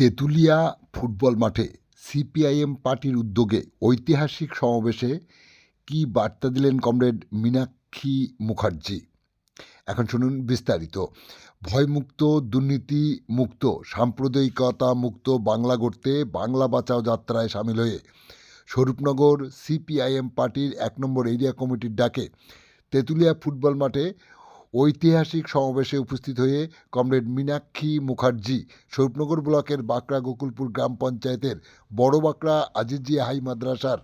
Tetulia football মাঠে CPIM পার্টির উদ্যোগে ঐতিহাসিক সমাবেশে কী বার্তা দিলেন কমরেড মীনাক্ষী মুখার্জি। এখন শুনুন বিস্তারিত। ভয়মুক্ত, দুর্নীতিমুক্ত, সাম্প্রদায়িকতা মুক্ত বাংলা গড়তে বাংলা বাঁচাও যাত্রায় সামিল হয়ে স্বরূপনগর সিপিআইএম পার্টির ১ নম্বর এরিয়া কমিটির ডাকে তেঁতুলিয়া ফুটবল মাঠে ঐতিহাসিক সমাবেশে উপস্থিত হয়ে কমরেড মীনাক্ষী মুখার্জি স্বরূপনগর ব্লকের বাঁকড়া গোকুলপুর গ্রাম পঞ্চায়েতের বড় বাঁকড়া আজিজিয়া হাই মাদ্রাসার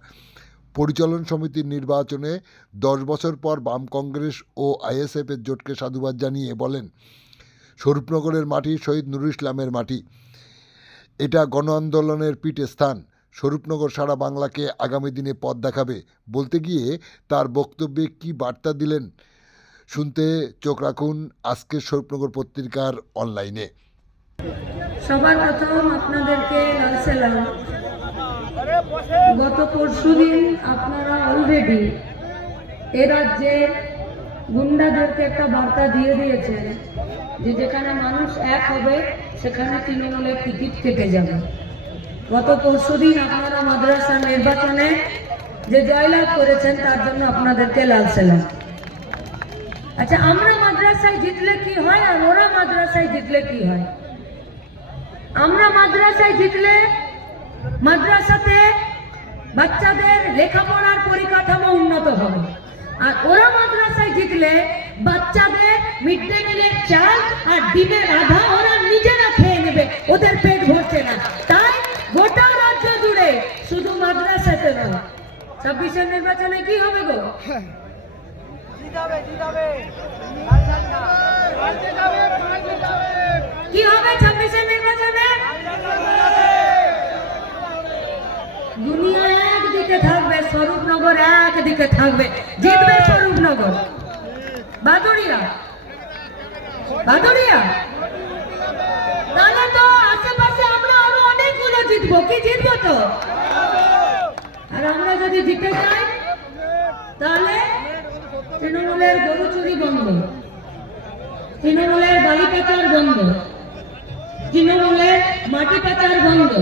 পরিচালন সমিতির নির্বাচনে 10 বছর পর বাম কংগ্রেস ও আইএসএফের জোটকে সাধুবাদ জানিয়ে বলেন, স্বরূপনগরের মাটি শহীদ নুরুল ইসলামের মাটি, এটা গণ আন্দোলনের পীঠস্থান। স্বরূপনগর সারা বাংলাকে আগামী দিনে পথ দেখাবে। বলতে গিয়ে তার বক্তব্যে কী বার্তা দিলেন শুনতে চোখ রাখুন আজকের স্বরূপনগর পত্রিকার অনলাইনে। সবার প্রথম আপনাদেরকে লাল সালাম। গত পরশুদিন আপনারা অলরেডি এ রাজ্যের গুন্ডাদেরকে একটা বার্তা দিয়ে দিয়েছেন যে যেখানে মানুষ এক হবে সেখানে তৃণমূলের টিকিট কেটে যাবে। গত পরশুদিন আপনারা মাদ্রাসার নির্বাচনে যে জয়লাভ করেছেন তার জন্য আপনাদেরকে লাল সালাম। আচ্ছা, আমরা মাদ্রাসায় জিতলে কি হয় আর ওরা মাদ্রাসায় জিতলে কি হয়? আমরা মাদ্রাসায় জিতলে মাদ্রাসাতে বাচ্চাদের লেখাপড়ার পরিকাঠামো উন্নত হবে, আর ওরা মাদ্রাসায় জিতলে বাচ্চাদের মিড ডে মিলের চাল আর ডিমের আধা ওরা নিজেরা খেয়ে নেবে, ওদের পেট ভরছে না। তাই গোটা রাজ্য জুড়ে শুধু মাদ্রাসাতে নয়, 26-এর নির্বাচনে কি হবে গো? কি হবে 26-এর নির্বাচনে? দুনিয়া একদিকে থাকবে, স্বরূপনগর একদিকে থাকবে। জিতবে স্বরূপনগর। বাদুড়িয়া তাহলে তো আশেপাশে আমরা আরো অনেকগুলো জিতবো। কি জিতবো তো? আর আমরা যদি জিতে যাই তাহলে তৃণমূলের গরু চুরি বন্ধ, তৃণমূলের বালি পাচার বন্ধ, তৃণমূলের মাটি পাচার বন্ধ,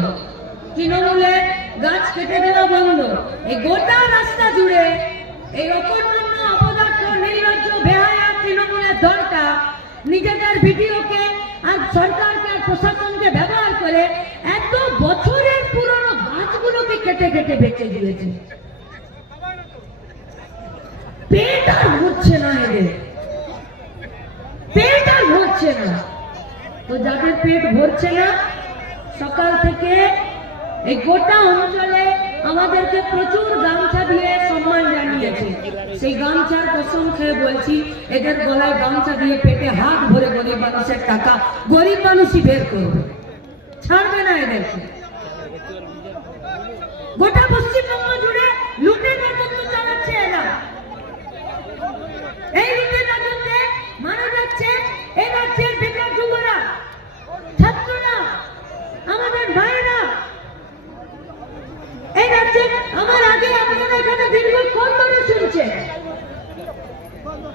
তৃণমূলের গাছ কেটে দেওয়া বন্ধ। এই গোটা রাস্তা জুড়ে এই অকর্মণ্য, অপদার্থ, নির্লজ্জ, বেহায়া তৃণমূলের দলটা নিজেদের ভিডিওকে আর সরকারকে আর প্রশাসনকে ব্যবহার করে এত বছরের পুরনো গাছগুলোকে কেটে কেটে বেঁচে দিয়েছে। পেট আর ভরছে না, এদের পেট আর ভরছে না। তো যাদের পেট ভরছে না, সকাল থেকে এই গোটা অঞ্চলে আমাদেরকে প্রচুর গামছা দিয়ে সম্মান জানিয়েছে। সেই গামছার কসম খেয়ে বলছি, এদের গলায় গামছা দিয়ে পেটে হাত ভরে গরিব মানুষের টাকা গরিব মানুষই বের করবে, ছাড়বে না এদেরকে। গোটা পশ্চিমবঙ্গ জুড়ে লুটের রাজত্ব চালাচ্ছে এরা। এই লুটের রাজত্বে মারা যাচ্ছে এই রাজ্যের বেকার যুবরা, ছাত্ররা, আমাদের ভাইরা। এই রাজ্যে আমার আগে আপনারা এখানে দীর্ঘক্ষণ ধরে শুনছেন।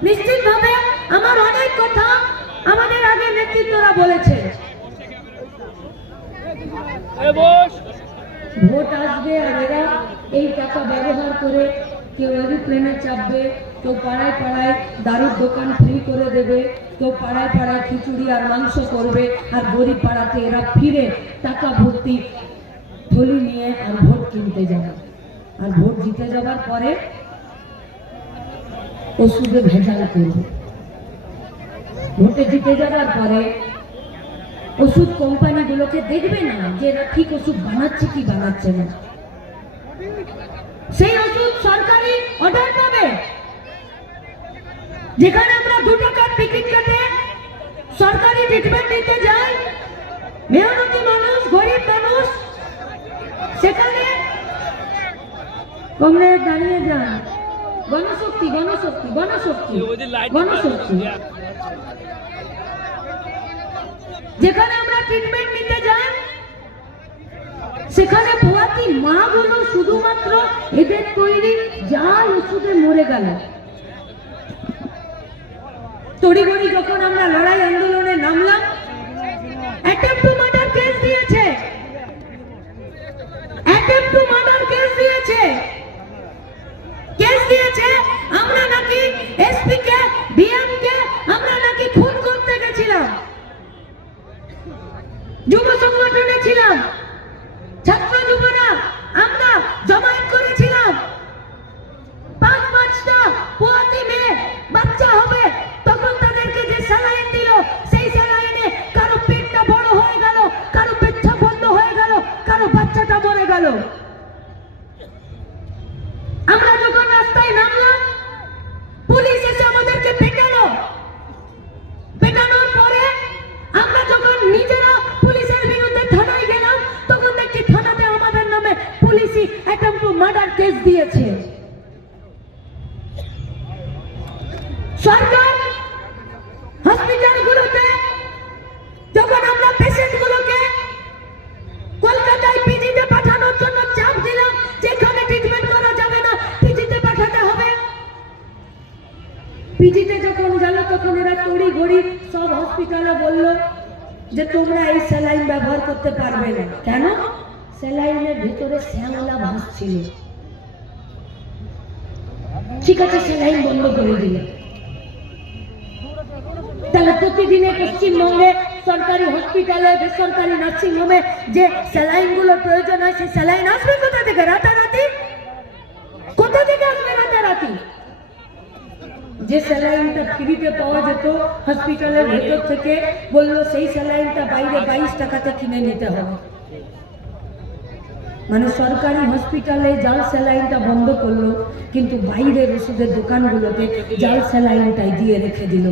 নিশ্চিতভাবে আমার অনেক কথা আমাদের আগে নেতৃত্বরা বলেছে। ভোট আসবে আর এরা এই টাকা ব্যবহার করে কেউ এরোপ্লেনে চাপবে, কেউ পাড়ায় পাড়ায় দারুর দোকান ফ্রি করে দেবে, কেউ পাড়ায় পাড়ায় খিচুড়ি আর মাংস করবে, আর গরিব পাড়াতে এরা ফিরে টাকা ভর্তি থলি নিয়ে আর ভোট কিনতে যাবে। আর ভোট জিতে যাবার পরে ওষুধে ভেজাল করবে। ভোটে জিতে যাবার পরে ওষুধ কোম্পানিগুলোকে দেখবে না যে এরা ঠিক ওষুধ বানাচ্ছে কি বানাচ্ছে না। সেই ওষুধ সরকারি অর্ডার পাবে। যেখানে আমরা 2 টাকার টিকিট কেটে সরকারি ট্রিটমেন্ট নিতে যাই, মেহনতি মানুষ, গরিব মানুষ, সেখানে কমরেড দাঁড়িয়ে যান। গণশক্তি যেখানে আমরা ট্রিটমেন্ট নিতে যাই, সেখানে পোয়াতি মাগুলো শুধুমাত্র এদের তৈরি জাল ওষুধে মরে গেল। তড়িঘড়ি যখন আমরা লড়াই আন্দোলনে নামলাম, অ্যাটেম্প টু মার্ডার কেস দিয়েছে। যুব সংগঠনে ছিলাম, ছাত্র যুবরা আমরা জমায়েত করেছিলাম। 5-5টা পোয়াতি মেয়ে বাচ্চা হবে, তখন তাদেরকে যে স্যালাইন দিল, সেই স্যালাইনে কারো পেটটা বড় হয়ে গেল, কারো পেচ্ছাপ বন্ধ হয়ে গেল, কারো বাচ্চাটা মরে গেল। আমরা যখন রাস্তায় নামলাম, পুলিশ এসে আমাদেরকে পেটালো। পেটানোর পরে আমরা যখন নিজেরা পুলিশের বিরুদ্ধে থানায় গেলাম, তখন দেখছি থানাতে আমাদের নামে পুলিশই অ্যাটেম্প টু মার্ডার কেস দিয়েছে। সরকার হসপিটালগুলোতে যখন আমরা পেশেন্টগুলোকে কলকাতায় পিজিতে পাঠানোর জন্য চাপ দিলাম, যেখানে ট্রিটমেন্ট করা যাবে না পিজিতে পাঠাতে হবে, পিজিতে যখন গেল তখন এরা তড়ি ঘড়ি সব হসপিটালে বলল যে তোমরা এই স্যালাইন ব্যবহার করতে পারবে না। কেন? স্যালাইনের ভিতরে শ্যাওলা ভাসছিল। ঠিক আছে, স্যালাইন বন্ধ করে দিল। তাহলে প্রতিদিনে পশ্চিমবঙ্গে সরকারি হসপিটালে, বেসরকারি নার্সিং হোমে যে স্যালাইন গুলো প্রয়োজন হয়, সেই স্যালাইন আসবে কোথা থেকে? রাতারাতি কোথা থেকে আসবে? রাতারাতি যে স্যালাইনটা ফ্রিতে পাওয়া যেত হসপিটালের ভেতর থেকে, বললো সেই স্যালাইনটা বাইরে 22 টাকাতে কিনে নিতে হবে। মানে সরকারি হসপিটালে জাল স্যালাইনটা বন্ধ করলো, কিন্তু বাইরের ওষুধের দোকানগুলোতে জাল স্যালাইনটাই দিয়ে রেখে দিল।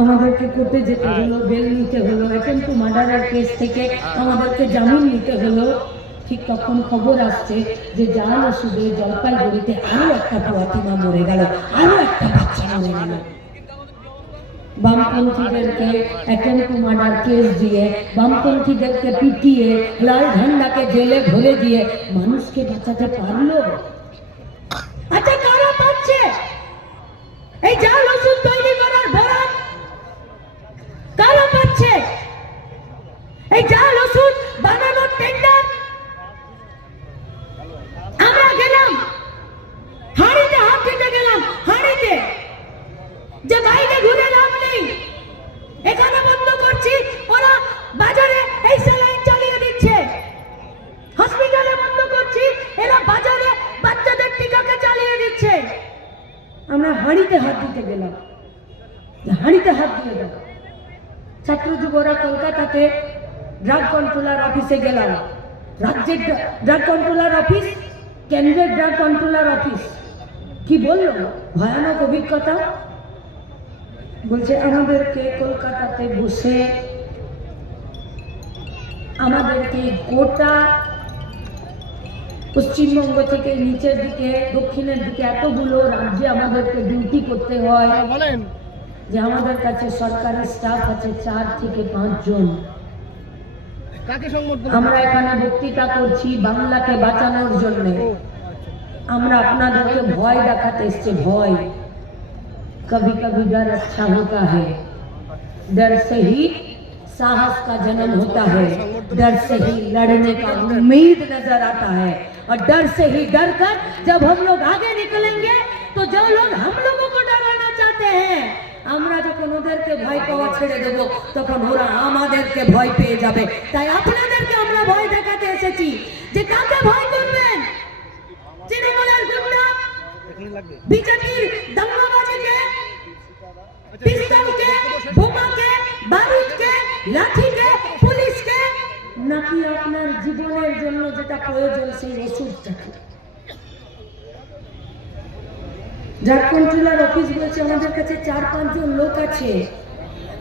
আমাদেরকে কোর্টে যেতে হলো, বেল নিতে হলো, অ্যাটেম্প টু মার্ডারের কেস থেকে আমাদেরকে জামিন নিতে হলো। ঠিক তখন খবর আসছে যে জাল ওষুধে জলপাইগুড়িতে আরো একটা পোয়াতিমা মরে গেল, আরো একটা বাচ্চা মরে গেল। বামপন্থীদেরকে অ্যাটেম্প টু মার্ডার কেস দিয়ে, বামপন্থীদেরকে পিটিয়ে, লাল ঝান্ডাকে জেলে ভরে দিয়ে মানুষকে বাঁচাতে পারলো? আচ্ছা, কারা পাচ্ছে এই জাল ওষুধ তৈরি করার বরাত? কারা পাচ্ছে এই জাল ওষুধ বানানোর টেন্ডার? আমরা গেলাম হাড়িতে, হাত দিতে গেলাম হাড়িতে, যে বাইরে ঘুরে লাভ নেই, এখানে বন্ধ করছি, ওরা বাজারে এই স্যালাইন চালিয়ে দিচ্ছে। হসপিটালে বন্ধ করছি, এরা বাজারে বাচ্চাদের টিকাকে চালিয়ে দিচ্ছে। আমরা হাড়িতে হাত দিতে গেলাম, হাড়িতে হাত দিয়ে দাও। ছাত্র যুবরা কলকাতাতে ড্রাগ কন্ট্রোলার অফিসে গেলাম। রাজ্যের ড্রাগ কন্ট্রোলার অফিস, কেন্দ্রের ড্রাগ কন্ট্রোলার অফিস কি বললো? ভয়ানক অভিজ্ঞতা। বলছে আমাদেরকে কলকাতাতে বসে আমাদেরকে গোটা পশ্চিমবঙ্গ থেকে নিচের দিকে, দক্ষিণের দিকে এতগুলো রাজ্যে আমাদেরকে ডিউটি করতে হয়, যে আমাদের কাছে সরকারি স্টাফ আছে 4 থেকে 5 জন। আমরা এখানে বক্তৃতা করছি বাংলাকে বাঁচানোর জন্য। আমরা আপনাদেরকে ভয় দেখাতে এসেছি, ভয়। कभी कभी डर अच्छा होता है, डर से ही साहस का जन्म होता है, डर से ही लड़ने का उम्मीद नजर आता है, और डर से ही डर कर जब हम लोग आगे निकलेंगे तो जो लोग हम लोगों को डराना चाहते हैं, আমরা যখন ওদেরকে ভয় পাওয়া ছেড়ে দেব তখন ওরা আমাদেরকে ভয় পেয়ে যাবে। তাই আপনাদেরকে আমরা ভয় দেখাতে এসেছি যে কাকে ভয় করবেন? তৃণমূলের গুন্ডা, বিজেপির দাঙ্গাবাজকে, পিস্তলকে, বোমাকে, বারুদকে, লাঠিকে, পুলিশকে, নাকি আপনার জীবনের জন্য যেটা প্রয়োজন সেই ওষুধটাকে? ড্রাগ কন্ট্রোলার অফিস বলছে আমাদের কাছে 4-5 জন লোক আছে।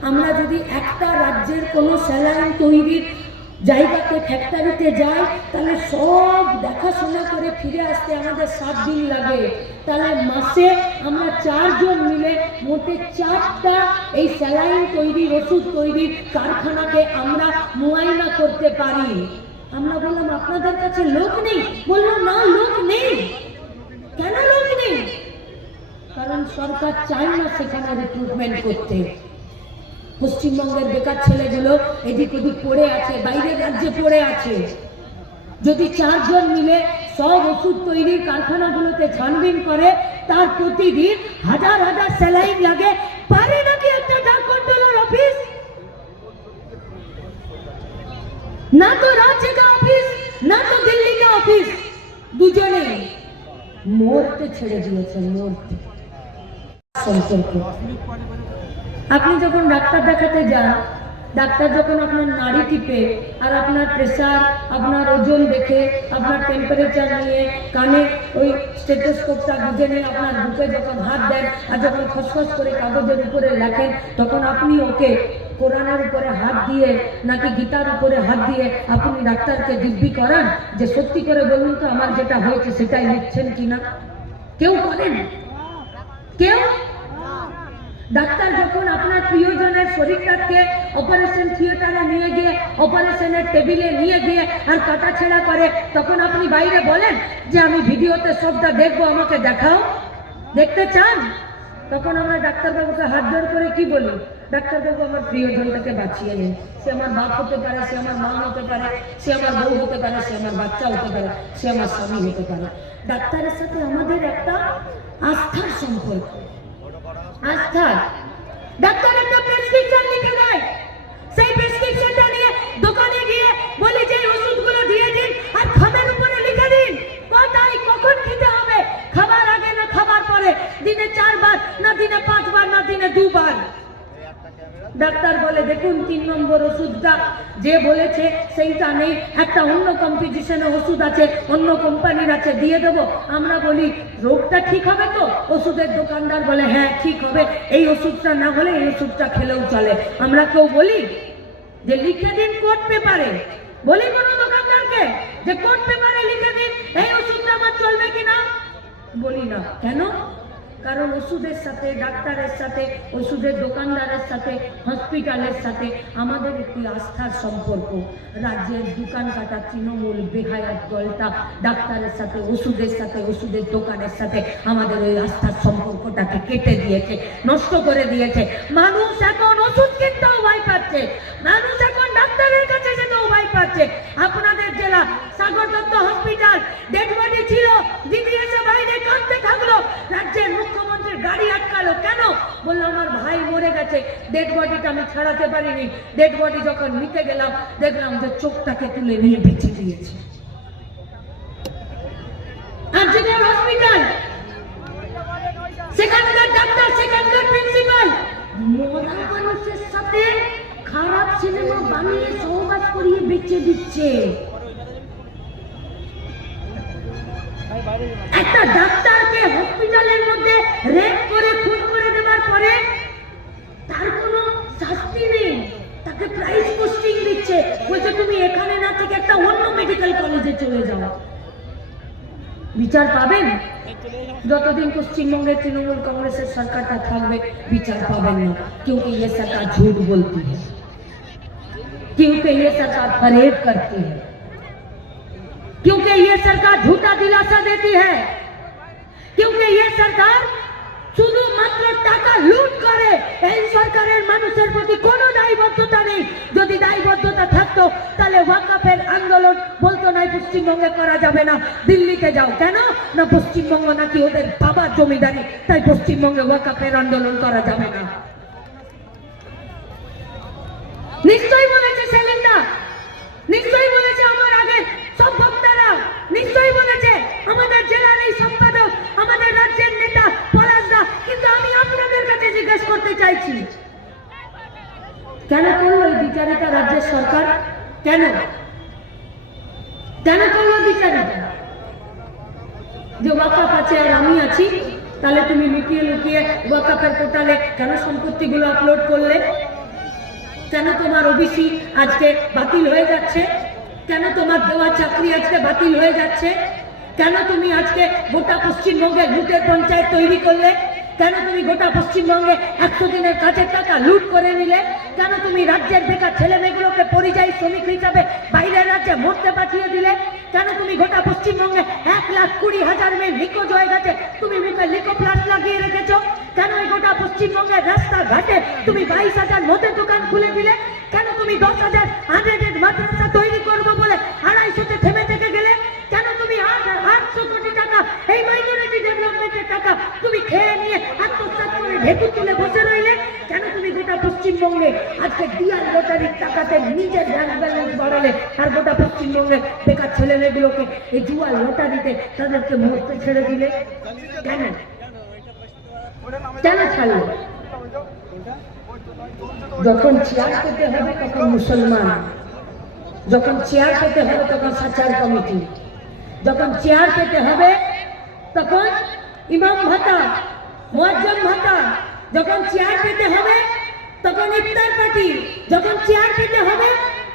আমরা যদি একটা রাজ্যের কোনো স্যালাইন তৈরির জায়গাতে, ফ্যাক্টরিতে যাই, তাহলে সব দেখাশোনা করে ফিরে আসতে আমাদের 7 দিন লাগে। তাহলে মাসে আমরা 4 জন মিলে মোটে 4টা এই স্যালাইন তৈরির, ওষুধ তৈরির কারখানাকে আমরা মুআয়না করতে পারি। আমরা বললাম আপনাদের কাছে লোক নেই? বললো না, লোক নেই। কেন লোক নেই? কারণ সরকার চায় না সেখানে রিক্রুটমেন্ট করতে। পশ্চিমবঙ্গের বেকার ছেলেগুলো এদিক ওদিক পড়ে আছে, বাইরের রাজ্যে পড়ে আছে। যদি 4 জন মিলে সব ওষুধ তৈরির কারখানাগুলোতে ছানবিন করে, তার প্রতিদিন হাজার হাজার স্যালাইন লাগে। পারে নাকি একটা ড্রাগ কন্ট্রোলার অফিস? না তো রাজ্য का অফিস না তো দিল্লি का অফিস, দুজনে মরতে ছেড়ে দিয়েছেন, মরতে সম্পর্ক। আপনি যখন ডাক্তার দেখাতে যান, ডাক্তার যখন আপনার নাড়ি টিপে আর আপনার প্রেসার, আপনার ওজন দেখে, আপনার টেম্পারেচার নিয়ে কানে ওই স্টেথোস্কোপটা গুঁজে নিয়ে আপনার বুকে যখন হাত দেন আর যখন খসখস করে কাগজের উপরে লেখেন, তখন আপনি ওকে কোরআনের উপরে হাত দিয়ে নাকি গীতার উপরে হাত দিয়ে আপনি ডাক্তারকে দিব্যি করান যে সত্যি করে বলুন তো আমার যেটা হয়েছে সেটাই লিখছেন কিনা? কেউ করেন? কেউ? ডাক্তার যখন আপনার প্রিয়জনের শরীরটাকে অপারেশন থিয়েটারে নিয়ে গিয়ে অপারেশনের টেবিলে নিয়ে গিয়ে আর কাটাছেঁড়া করে, তখন আপনি বাইরে বলেন যে আমি ভিডিওতে সবটা দেখবো, আমাকে দেখাও। দেখতে চান? তখন আমরা ডাক্তারবাবুকে হাত জোর করে কি বলি? ডাক্তারবাবু আমার প্রিয়জনটাকে বাঁচিয়ে নিন। সে আমার বাপ হতে পারে, সে আমার মা হতে পারে, সে আমার বউ হতে পারে, সে আমার বাচ্চা হতে পারে, সে আমার স্বামী হতে পারে। ডাক্তারের সাথে আমাদের একটা আস্থার সম্পর্ক, আস্থা। ডাক্তার একটা প্রেসক্রিপশন লিখে দেয়, সেই প্রেসক্রিপশনটা নিয়ে দোকানে গিয়ে বলি যে ওষুধগুলো দিয়ে দিন আর খামের উপরে লিখে দিন কোথায় কখন খেতে হবে, খাবার আগে না খাবার পরে, দিনে 4 বার না দিনে 5 বার না দিনে 2 বার। ডাক্তার বলে দেখুন 3 নম্বর ওষুধটা যে বলেছে সেইটা নেই, একটা অন্য কম্পিটিশনে ওষুধ আছে, অন্য কোম্পানির আছে, দিয়ে দেবো। আমরা বলি রোগটা ঠিক হবে তো? ওষুধের দোকানদার বলে হ্যাঁ ঠিক হবে, এই ওষুধটা না হলে এই ওষুধটা খেলেও চলে। আমরা কেউ বলি যে লিখে দিন কোর্ট পেপারে? বলি কোনো দোকানদারকে যে কোর্ট পেপারে লিখে দিন এই ওষুধটা আমার চলবে কিনা? বলি না। কেন? কারণ ওষুধের সাথে, ডাক্তারের সাথে, ওষুধের দোকানদারের সাথে, হসপিটালের সাথে আমাদের একটি আস্থার সম্পর্ক। রাজ্যের দোকান কাটা তৃণমূল বেহায়াত দলটা ডাক্তারের সাথে, ওষুধের সাথে, ওষুধের দোকানের সাথে আমাদের ওই আস্থার সম্পর্কটাকে কেটে দিয়েছে, নষ্ট করে দিয়েছে। মানুষ এখন ওষুধ কিনতেও ভয় পাচ্ছে, মানুষ এখন ডাক্তারের কাছে যেতেও ভয় পাচ্ছে। আপনাদের জেলা Sagar Dutta hospital dead body ছিল, দিদি এসে বাইরে কাঁদতে থাকলো, রাজ্যের মুখ্যমন্ত্রীর গাড়ি আটকালো। কেন? বললো আমার ভাই মরে গেছে, ডেড বডিটা আমি ছাড়াতে পারিনি। ডেড বডি যখন নিতে গেলাম দেখলাম যে চোখটাকে তুলে নিয়ে বেঁচে দিয়েছে। আর যেটা হসপিটাল, সেখানকার ডাক্তার, সেখানকার প্রিন্সিপাল মরা মানুষের সাথে খারাপ সিনেমা বানিয়ে সহবাস করিয়ে বেঁচে দিচ্ছে। একটা ডাক্তারকে হসপিটালের মধ্যে রেপ করে খুন করে দেওয়ার পরে তার কোনো শাস্তি নেই, তাকে প্রাইজ পোস্টিং দিচ্ছে, বলছে তুমি এখানে না থেকে একটা অন্য মেডিকেল কলেজে চলে যাও। বিচার পাবেন? যতদিন পশ্চিমবঙ্গের তৃণমূল कांग्रेस सरकारটা থাকবে বিচার পাবেন না, क्योंकि ये सरकार झूठ बोलती है, क्योंकि ये सरकार फरेब करती है, क्योंकि ये सरकार झूठा दिलासा देती है, क्योंकि ये सरकार শুধুমাত্র টাকা লুট করে। এই সরকারের মানুষের প্রতি কোনো দায়বদ্ধতা নেই। যদি দায়বদ্ধতা থাকতো তাহলে ওয়াকফের আন্দোলন বলতো না পশ্চিমবঙ্গে করা যাবে না, দিল্লিতে যাও। কেন? না পশ্চিমবঙ্গ নাকি ওদের বাবার জমিদারি, তাই পশ্চিমবঙ্গে ওয়াকফের আন্দোলন করা যাবে না। নিশ্চয়ই বলেছে সেলিমদা, নিশ্চয়ই বলেছে আমার আগে সব বক্তারা, নিশ্চয়ই বলেছে আমাদের জেলার এই সম্পাদক, আমাদের রাজ্যের নেতা পলাশদা। কিন্তু আমি আপনাদের কাছে জিজ্ঞেস করতে চাইছি, কেন করলো এই বিচারিতা রাজ্যের সরকার? কেন কেন করলো বিচারিতা? যে ওয়াকফ আছে আর আমি আছি, তাহলে তুমি লুকিয়ে লুকিয়ে ওয়াকফের পোর্টালে কেন সম্পত্তিগুলো আপলোড করলে? কেন তোমার ওবিসি আজকে বাতিল হয়ে যাচ্ছে? কেন তোমার দেওয়া চাকরি আজকে বাতিল হয়ে যাচ্ছে? কেন তুমি আজকে গোটা পশ্চিমবঙ্গে লুটের পঞ্চায়েত তৈরি করলে? কেন তুমি গোটা পশ্চিমবঙ্গে 100 দিনের কাজের টাকা লুট করে নিলে? কেন তুমি রাজ্যের বেকার ছেলে মেয়েগুলোকে পরিযায়ী শ্রমিক হিসাবে বাইরের রাজ্যে মরতে পাঠিয়ে দিলে? কেন তুমি গোটা পশ্চিমবঙ্গে 1,20,000 মেয়ে নিখোঁজ হয়ে গেছে, তুমি মুখে লিকোপ্লাস্ট লাগিয়ে রেখেছো? কেন এই গোটা পশ্চিমবঙ্গের রাস্তাঘাটে তুমি 22,000 মদের দোকান খুলে দিলে? কেন তুমি 10,000 আনএডেড মাদ্রাসা তৈরি করবো বলে 250তে থেমে থেকে গেলে? কেন তুমি 800 কোটি টাকা এই মাইনরিটি ডেভেলপমেন্টের টাকা তুমি খেয়ে নিয়ে আত্মসাৎ করে ঢেকুর তুলে বসে রইলে? কেন তুমি গোটা পশ্চিমবঙ্গে আজকে ডিয়ার লটারির টাকাতে নিজের ব্যাংক ব্যালেন্স বাড়ালে আর গোটা পশ্চিমবঙ্গের বেকার ছেলে মেয়েগুলোকে এই জুয়ার লটারিতে তাদেরকে মরতে ছেড়ে দিলে কেন? কেন ছাড়লো? যখন চেয়ার পেতে হবে তখন মুসলমান, যখন চেয়ার পেতে হবে তখন সাচার কমিটি, যখন চেয়ার পেতে হবে তখন ইমাম ভাতা, মুয়াজ্জম ভাতা, যখন চেয়ার পেতে হবে তখন ইফতার পার্টি, যখন চেয়ার পেতে হবে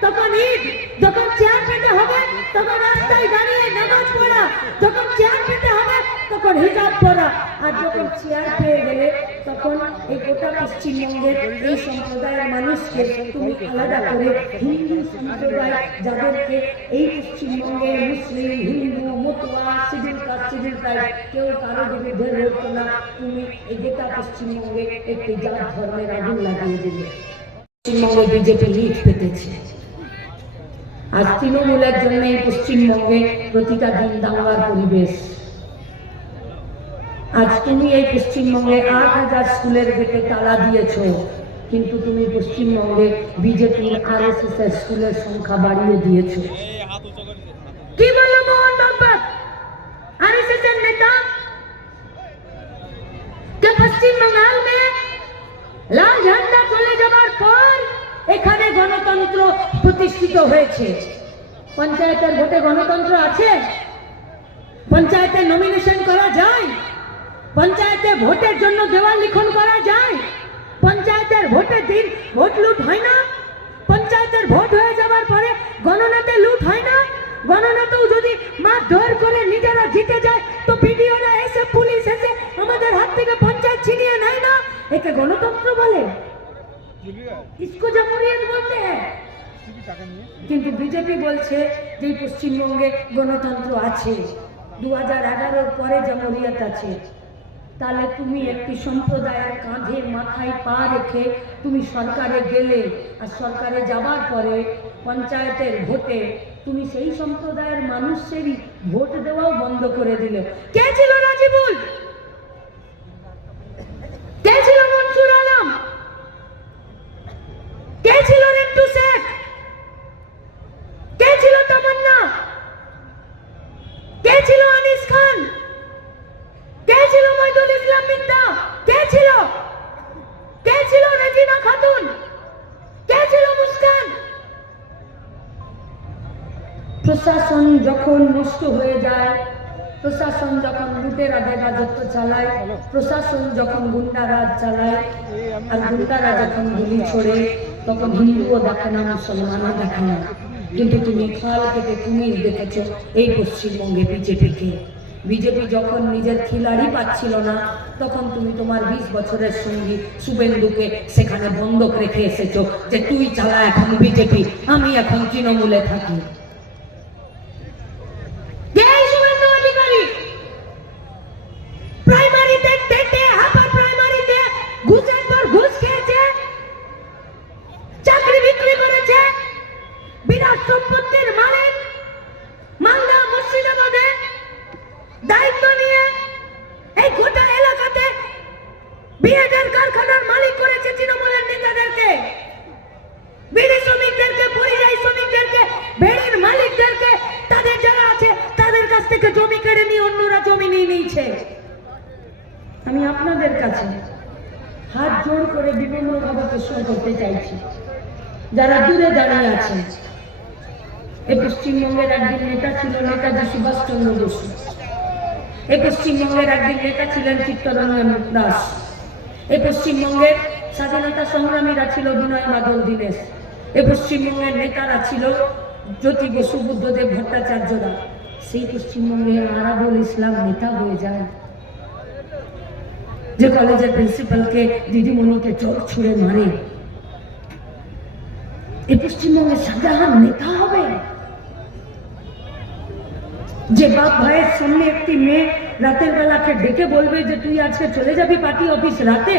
তখন ঈদ, যখন চেয়ার পেতে হবে তখন রাস্তায় দাঁড়িয়ে নামাজ পড়া, যখন চেয়ার পেতে হবে তখন হিজাব পরা, আর যখন চেয়ার পেয়ে গেলে তখন এই গোটা পশ্চিমবঙ্গের এই সম্প্রদায়ের মানুষকে তুমি আলাদা করে হিন্দু সম্প্রদায় যাদেরকে এই পশ্চিমবঙ্গে Muslim, Hindu, Matua, schedule caste, schedule tribe কেউ কারো বিরুদ্ধে লড়তো না, তুমি এই গোটা পশ্চিমবঙ্গে একটি জাত ধর্মের আগুন লাগিয়ে দিলে। পশ্চিমবঙ্গে বিজেপি লিড পেতেছে, আজ তৃণমূলের জন্য এই পশ্চিমবঙ্গে প্রতিটা দিন দাঙ্গার পরিবেশ। আজ তুমি এই পশ্চিমবঙ্গে 8,000 স্কুলের গেটে তালা দিয়েছ, কিন্তু তুমি পশ্চিমবঙ্গে বিজেপির RSS এর স্কুলের সংখ্যা বাড়িয়ে দিয়েছ। কি বলো মোহন বাবা, RSS এর নেতা যে পশ্চিম বাংলার মে লাল ঝান্ডা চলে যাবার পর এখানে গণতন্ত্র প্রতিষ্ঠিত হয়েছে। পঞ্চায়েতের ভোটে গণতন্ত্র আছে? পঞ্চায়েতে নমিনেশন করা যায়? পঞ্চায়েতে ভোটের জন্য দেওয়াল লিখন করা যায়? পঞ্চায়েতের ভোটের দিন ভোট লুট হয় না? পঞ্চায়েতের ভোট হয়ে যাবার পরে গণনাতে লুট হয় না? গণনাতেও যদি মারধর করে নিজেরা জিতে যায় তো বিডিওরা এসে, পুলিশ এসে আমাদের হাত থেকে পঞ্চায়েত ছিনিয়ে নেয় না? একে গণতন্ত্র বলে? इसको जमहूरियत बोलते हैं। কিন্তু বিজেপি বলছে যে পশ্চিমবঙ্গে গণতন্ত্র আছে, 2011 পরে জমহূরিয়ত আছে। তাহলে তুমি একটি সম্প্রদায়ের কাঁধে মাথায় পা রেখে তুমি সরকারে গেলে, আর সরকারে যাবার পরে পঞ্চায়েতের ভোটে তুমি সেই সম্প্রদায়ের মানুষেরই ভোট দেওয়াও বন্ধ করে দিলে। কে ছিল রাজিবুল? কে ছিল মনসুর আলম? কে ছিল রিন্টু শেখ? কে ছিল তামান্না? কে ছিল আনিস খান? কে ছিল মইদুল ইসলাম মিদ্দা? কে ছিল? কে ছিল রেজিনা খাতুন? কে ছিল মুস্কান? প্রশাসন যখন নষ্ট হয়ে যায়, প্রশাসন যখন লুটেরাদের রাজত্ব চালায়, প্রশাসন যখন গুন্ডারাজ চালায়, আর গুন্ডারা যখন গুলি ছোড়ে, তখন হিন্দুও দেখে না, মুসলমানও দেখে না। কিন্তু তুমি খাল থেকে কুমির দেখেছ এই পশ্চিমবঙ্গে বিজেপিকে। বিজেপি যখন নিজের খিলাড়ি পাচ্ছিল না, তখন তুমি তোমার 20 বছরের সঙ্গী শুভেন্দুকে সেখানে বন্ধক রেখে এসেছো যে তুই চালা এখন বিজেপি, আমি এখন তৃণমূলে থাকি। প্রাইমারিতে টেটে, আপার প্রাইমারিতে ঘুষের পর ঘুষ খেয়েছে, চাকরি বিক্রি করেছে, বিরাট সম্পত্তির মালিক। মালদা, মুর্শিদাবাদে দায়িত্ব নিয়ে এই গোটা এলাকাতে বিয়েদের কারখানার মালিক করেছে তৃণমূলের নেতাদেরকে, বিড়ি শ্রমিকদেরকে, পরিযায়ী শ্রমিকদেরকে, ভেড়ির মালিকদেরকে, তাদের যারা আছে তাদের কাছ থেকে জমি কেড়ে নিয়ে অন্যরা জমি নিয়ে নিয়েছে। আমি আপনাদের কাছে হাত জোড় করে বিনম্রভাবে প্রশ্ন করতে চাইছি, যারা দূরে দাঁড়িয়ে আছেন। এই পশ্চিমবঙ্গের একদিন নেতা ছিল নেতাজি সুভাষচন্দ্র বসু, এই পশ্চিমবঙ্গের একদিন নেতা ছিলেন চিত্তরঞ্জন দাস, এই পশ্চিমবঙ্গের স্বাধীনতা সংগ্রামীরা ছিল বিনয় মাধব দীনেশ, এই পশ্চিমবঙ্গের নেতারা ছিল জ্যোতি বসু, বুদ্ধদেব ভট্টাচার্যরা। সেই পশ্চিমবঙ্গে আরাবুল ইসলাম নেতা হয়ে যায়, যে কলেজের প্রিন্সিপালকে, দিদিমণিকে চোখ ছুঁড়ে মারে। এই পশ্চিমবঙ্গে শাহজাহান নেতা হবে? যে বাপ ভাইয়ের সামনে একটি মেয়ে রাতের বেলাকে ডেকে বলবে যে তুই আজকে চলে যাবি পার্টি অফিস রাতে,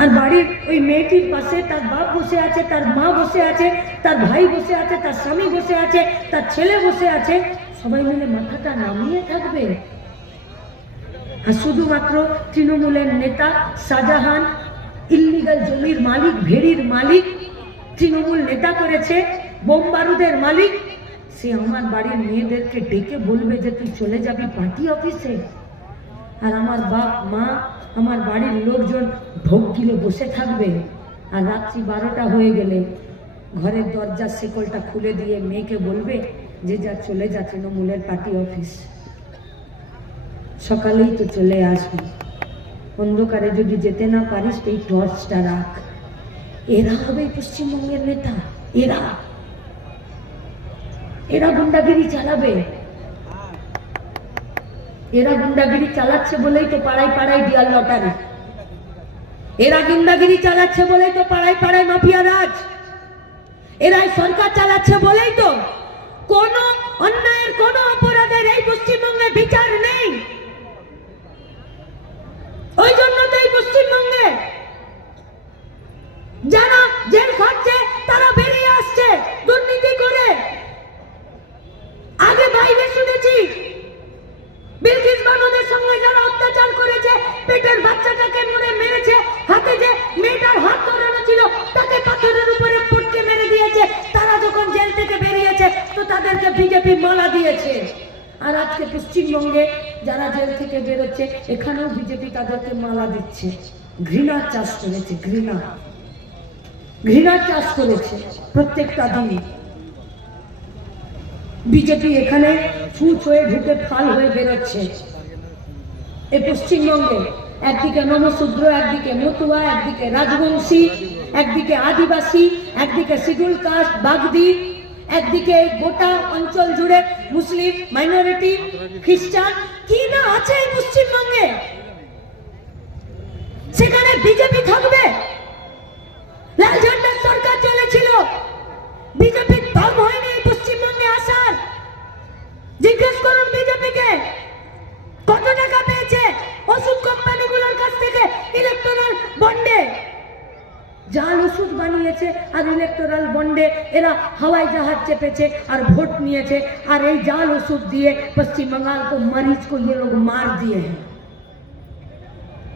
আর বাড়ির ওই মেয়েটির পাশে তার বাপ বসে আছে, তার মা বসে আছে, তার ভাই বসে আছে, তার স্বামী বসে আছে, তার ছেলে বসে আছে, সবাই মিলে মাথাটা নামিয়ে থাকবে। আর শুধুমাত্র তৃণমূলের নেতা শাহজাহান ইল্লিগাল জমির মালিক, ভেড়ির মালিক, তৃণমূল নেতা করেছে, বোম বারুদের মালিক, সে আমার বাড়ির মেয়েদেরকে ডেকে বলবে যে তুই চলে যাবি পার্টি অফিসে, আর আমার বাপ মা আমার বাড়ির লোকজন ঢোক গিলে বসে থাকবে, আর রাত্রি 12টা হয়ে গেলে ঘরের দরজার শিকলটা খুলে দিয়ে মেয়েকে বলবে যে যা চলে যা তৃণমূলের পার্টি অফিস, সকালেই তো চলে আসবি, অন্ধকারে যদি যেতে না পারিস এই টর্চটা রাখ। এরা হবে পশ্চিমবঙ্গের নেতা, এরা গুন্ডাগিরি চালাবে। এরা গুন্ডাগিরি চালাচ্ছে বলেই তো পাড়ায় পাড়ায় ডিয়ার লটারি, এরা গুন্ডাগিরি চালাচ্ছে বলেই তো পাড়ায় পাড়ায় মাফিয়া রাজ, এরাই সরকার চালাচ্ছে বলেই তো কোন অন্যায়ের কোন অপরাধের এই পশ্চিমবঙ্গে বিচার নেই। ওই জন্য তো এই পশ্চিমবঙ্গে যারা জেল খাচ্ছে তারা বেরিয়ে আসছে দুর্নীতি করে। আগে বাইরে শুনেছি বিলকিস বানুদের সঙ্গে যারা অত্যাচার করেছে, পেটের বাচ্চাটাকে মেরেছে, হাতে যে মেয়েটার হাত ধরানো ছিল তাকে পাথরের উপরে পটকে মেরে দিয়েছে, তারা যখন জেল থেকে বেরিয়েছে তো তাদেরকে বিজেপি মালা দিয়েছে। আর আজকে পশ্চিমবঙ্গে যারা জেল থেকে বেরোচ্ছে এখানেও বিজেপি তাদেরকে মালা দিচ্ছে। ঘৃণার চাষ করেছে, ঘৃণার চাষ করেছে প্রত্যেকটা দিন। বিজেপি এখানে ফুচ হয়ে ঢুকে ফাল হয়ে বেরোচ্ছে। এই পশ্চিমবঙ্গে একদিকে নমশূদ্র, একদিকে মতুয়া, একদিকে রাজবংশী, একদিকে আদিবাসী, একদিকে শিডিউল কাস্ট বাগদি, একদিকে গোটা অঞ্চল জুড়ে মুসলিম মাইনরিটি, খ্রিস্টান, কি না আছে এই পশ্চিমবঙ্গে, সেখানে বিজেপি থাকবে? লাল ঝান্ডার সরকার চলেছিল, বিজেপির দম হয়নি এই পশ্চিমবঙ্গে আসার। জিজ্ঞেস করুন বিজেপিকে কত টাকা পেয়েছে ওষুধ কোম্পানিগুলোর কাছ থেকে ইলেকট্রাল বন্ডে। জাল ওষুধ বানিয়েছে আর ইলেকট্রাল বন্ডে এরা হাওয়াই জাহাজ চেপেছে আর ভোট নিয়েছে, আর এই জাল ওষুধ দিয়ে পশ্চিম बंगाल को मरीज को ये लोग मार दिए हैं,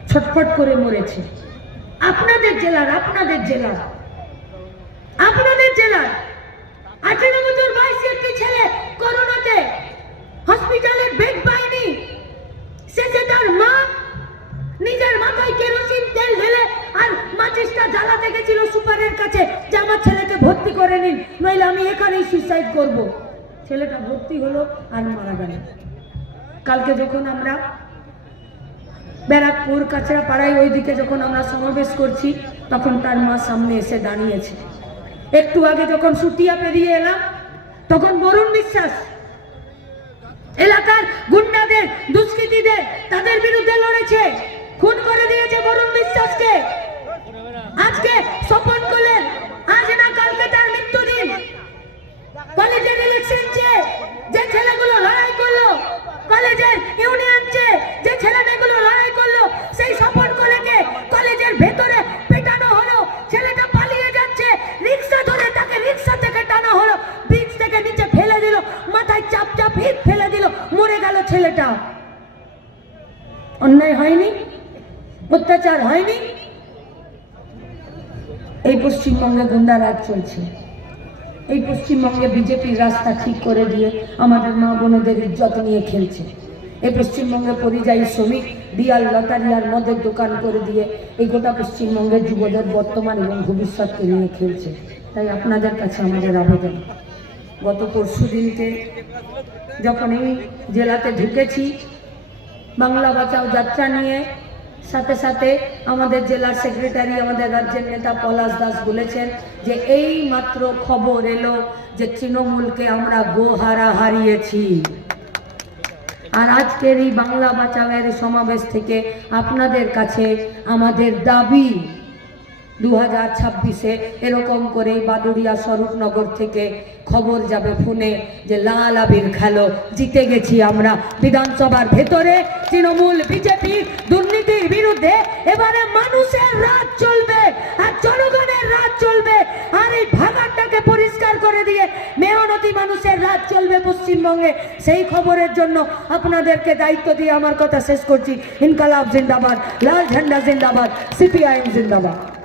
ছটফট করে মরেছে। আপনাদের জেলার 18 বছর বয়সী একটি ছেলে করোনাতে হসপিটালের বেড পায়নি, শেষে তার মা নিজের মাথায় কেরোসিন তেল ঢেলে আর মাচিসটা জ্বালাতে গেছিল সুপারের কাছে যে আমার ছেলেকে ভর্তি করে নিন, নইলে আমি এখানেই সুইসাইড করব। ছেলেটা ভর্তি হলো আর মারা গেল। কালকে যখন আমরা ব্যারাকপুর কাছড়াপাড়ায় ওইদিকে যখন আমরা সমাবেশ করছি তখন তার মা সামনে এসে দাঁড়িয়েছে। একটু আগে যখন সুটিয়া পেরিয়ে এলাম তখন বরুণ বিশ্বাস এলাকার গুন্ডাদের, দুষ্কৃতীদের, তাদের বিরুদ্ধে লড়েছে, খুন করে দিয়েছে বরুণ বিশ্বাসকে। আজকে স্বপন করলেন, আজ না কালকে তার মৃত্যুদিন। কলেজের ইলেকশন চেয়ে যে ছেলেগুলো লড়াই করলো, কলেজের ইউনিয়ন চেয়ে যে ছেলেমেয়েগুলো লড়াই করলো, সেই স্বপন কলেজে কলেজের ভেতরে পেটানো হলো। ছেলেটা পালিয়ে যাচ্ছে, রিক্সা ধরে তাকে রিক্সা থেকে টানা হলো, ব্রিজ থেকে নিচে ফেলে দিল, মাথায় চাপ হিট ফেলে দিল, মরে গেল ছেলেটা। অন্যায় হয়নি? অত্যাচার হয়নি? এই পশ্চিমবঙ্গে গুন্ডারাজ চলছে। এই পশ্চিমবঙ্গে বিজেপির রাস্তা ঠিক করে দিয়ে আমাদের মা বোনদের ইজ্জত নিয়ে খেলছে। এই পশ্চিমবঙ্গে পরিযায়ী শ্রমিক ডিয়ার লটারি আর মদের দোকান করে দিয়ে এই গোটা পশ্চিমবঙ্গের যুবদের বর্তমান এবং ভবিষ্যৎকে নিয়ে খেলছে। তাই আপনাদের কাছে আমাদের আবেদন, গত পরশু দিনকে যখন এই জেলাতে ঢুকেছি বাংলা বাঁচাও যাত্রা নিয়ে, সাথে সাথে আমাদের জেলার সেক্রেটারি, আমাদের রাজ্যের নেতা পলাশ দাস বলেছেন যে এই মাত্র খবর এলো যে তৃণমূলকে আমরা গোহারা হারিয়েছি। আর আজকের এই বাংলা বাঁচাওয়ের সমাবেশ থেকে আপনাদের কাছে আমাদের দাবি, 2026-এ এরকম করে বাদুড়িয়া স্বরূপনগর থেকে খবর যাবে ফোনে যে লাল আবির খেলো, জিতে গেছি আমরা। বিধানসভার ভেতরে তৃণমূল বিজেপি দুর্নীতির বিরুদ্ধে এবারে মানুষের রাজ চলবে আর জনগণের রাজ চলবে। আর এই ভাগাড়টাকে পরিষ্কার করে করে দিয়ে মেহনতি মানুষের রাজ চলবে পশ্চিমবঙ্গে, সেই খবরের জন্য আপনাদেরকে দায়িত্ব দিয়ে আমার কথা শেষ করছি। ইনকালাব জিন্দাবাদ, লাল ঝান্ডা জিন্দাবাদ, সিপিআইএম জিন্দাবাদ।